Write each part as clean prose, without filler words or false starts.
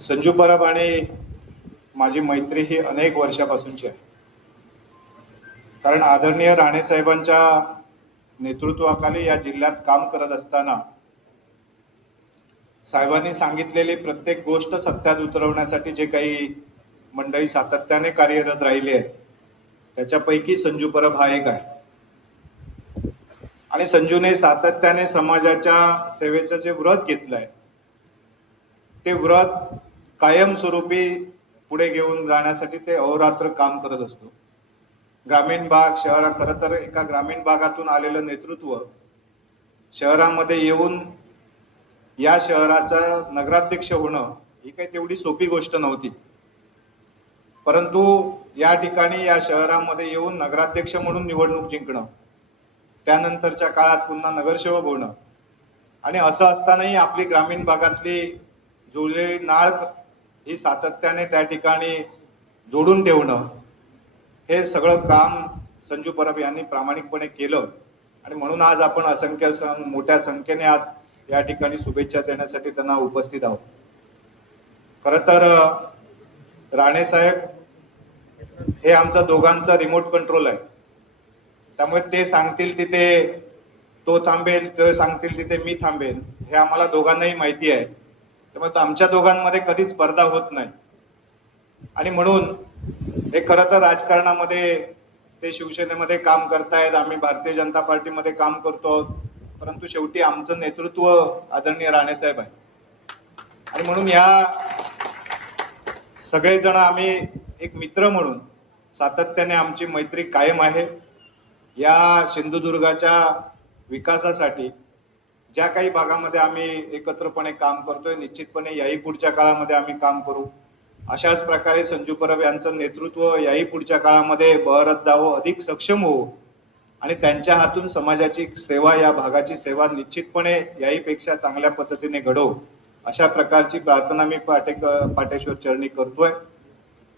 संजू परब आणि माझी मैत्री ही अनेक वर्षापासूनची आहे. कारण आदरणीय राणे साहेबांच्या नेतृत्वाखाली या जिल्ह्यात काम करत असताना साहेबांनी सांगितलेली प्रत्येक गोष्ट सत्यात उतरवण्यासाठी जे काही मंडळी सातत्याने कार्यरत राहिली आहेत त्याच्यापैकी संजू परब हा एक आहे. आणि संजूने सातत्याने समाजाच्या सेवेचं जे व्रत घेतलंय ते व्रत कायमस्वरूपी पुढे घेऊन जाण्यासाठी ते अहोरात्र काम करत असतो. ग्रामीण भाग शहरा खरं तर एका ग्रामीण भागातून आलेलं नेतृत्व शहरामध्ये येऊन या शहराचा नगराध्यक्ष होणं ही काही तेवढी सोपी गोष्ट नव्हती. परंतु या ठिकाणी या शहरामध्ये येऊन नगराध्यक्ष म्हणून निवडणूक जिंकणं, त्यानंतरच्या काळात पुन्हा नगरसेवक होणं आणि असं असतानाही आपली ग्रामीण भागातली जुळलेली नाळ ही सातत्याने त्या ठिकाणी जोडून ठेवणं, हे सगळं काम संजू परब यांनी प्रामाणिकपणे केलं. आणि म्हणून आज आपण मोठ्या संख्येने आज या ठिकाणी शुभेच्छा देण्यासाठी त्यांना उपस्थित आहोत. खरं तर राणे साहेब हे आमचा दोघांचा रिमोट कंट्रोल आहे. त्यामुळे ते सांगतील तिथे तो थांबेल, ते सांगतील तिथे मी थांबेल, हे आम्हाला दोघांनाही माहिती आहे. त्यामुळे आमच्या दोघांमध्ये कधीच स्पर्धा होत नाही. आणि म्हणून हे खरं तर राजकारणामध्ये ते शिवसेनेमध्ये काम करतायत, आम्ही भारतीय जनता पार्टीमध्ये काम करतो, परंतु शेवटी आमचं नेतृत्व आदरणीय राणे साहेब आहे. आणि म्हणून या सगळेजण आम्ही एक मित्र म्हणून सातत्याने आमची मैत्री कायम आहे. या सिंधुदुर्गाच्या विकासासाठी ज्या काही भागामध्ये आम्ही एकत्रपणे काम करतोय, निश्चितपणे याही पुढच्या काळामध्ये आम्ही काम करू. अशाच प्रकारे संजू परब यांचं नेतृत्व याही पुढच्या काळामध्ये बहरत जावं, अधिक सक्षम हो आणि त्यांच्या हातून समाजाची सेवा, या भागाची सेवा निश्चितपणे याहीपेक्षा चांगल्या पद्धतीने घडो, अशा प्रकारची प्रार्थना मी पाटेश्वर चरणी करतोय.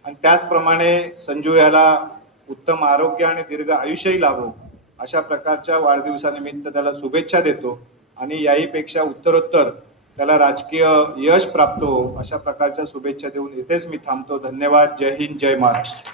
आणि त्याचप्रमाणे संजू याला उत्तम आरोग्य आणि दीर्घ आयुष्यही लाभो, अशा प्रकारच्या वाढदिवसानिमित्त त्याला शुभेच्छा देतो. आणि याहीपेक्षा उत्तरोत्तर त्याला राजकीय यश प्राप्त हो, अशा प्रकारच्या शुभेच्छा देऊन इथेच मी थांबतो. धन्यवाद. जय हिंद, जय महाराष्ट्र.